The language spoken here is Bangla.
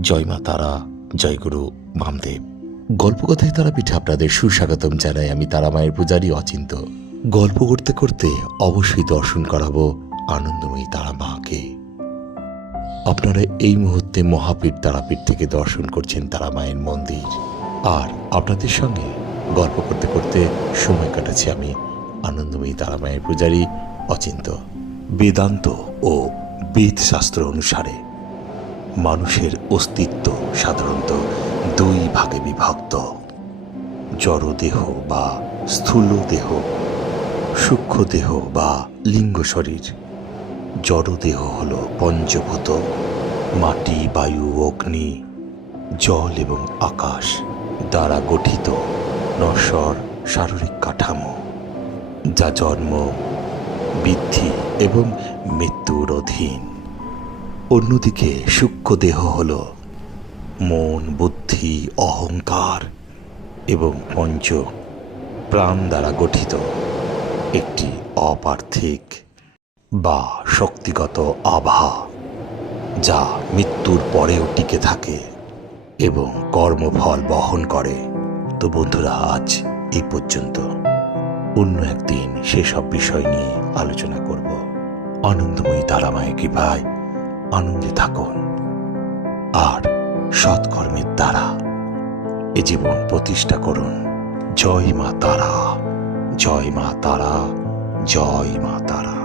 জয় মা তারা, জয় গুরু বামদেব। গল্পকথায় তারাপীঠে আপনাদের সুস্বাগতম জানাই। আমি তারা মায়ের পূজারী অচিন্ত। গল্প করতে করতে অবশ্যই দর্শন করাবো আনন্দময়ী তারা মাকে। আপনারা এই মুহূর্তে মহাপীঠ তারাপীঠ থেকে দর্শন করছেন তারা মায়ের মন্দির, আর আপনাদের সঙ্গে গল্প করতে করতে সময় কাটাচ্ছি আমি আনন্দময়ী তারা মায়ের পূজারী অচিন্ত। বেদান্ত ও বেদশাস্ত্র অনুসারে মানুষের অস্তিত্ব সাধারণত দুই ভাগে বিভক্ত: জড়দেহ বা স্থূল দেহ, সূক্ষ্ম দেহ বা লিঙ্গ শরীর। জড়দেহ হল পঞ্চভূত, মাটি, বায়ু, অগ্নি, জল এবং আকাশ দ্বারা গঠিত নশ্বর শারীরিক কাঠামো, যা জন্ম, বৃদ্ধি এবং মৃত্যুর অধীন। অন্যদিকে সূক্ষ্ম দেহ হল মন, বুদ্ধি, অহংকার এবং পঞ্চ প্রাণ দ্বারা গঠিত একটি অপার্থিক বা শক্তিগত আভা, যা মৃত্যুর পরেও টিকে থাকে এবং কর্মফল বহন করে। তো বন্ধুরা, আজ এই পর্যন্ত। অন্য একদিন সেসব বিষয় নিয়ে আলোচনা করব। আনন্দময়ী তারা মায়ের কৃপায় আনন্দে থাকুন, আর সৎকর্মের দ্বারা এ জীবন প্রতিষ্ঠা করুন। জয় মা তারা, জয় মা তারা, জয় মা তারা।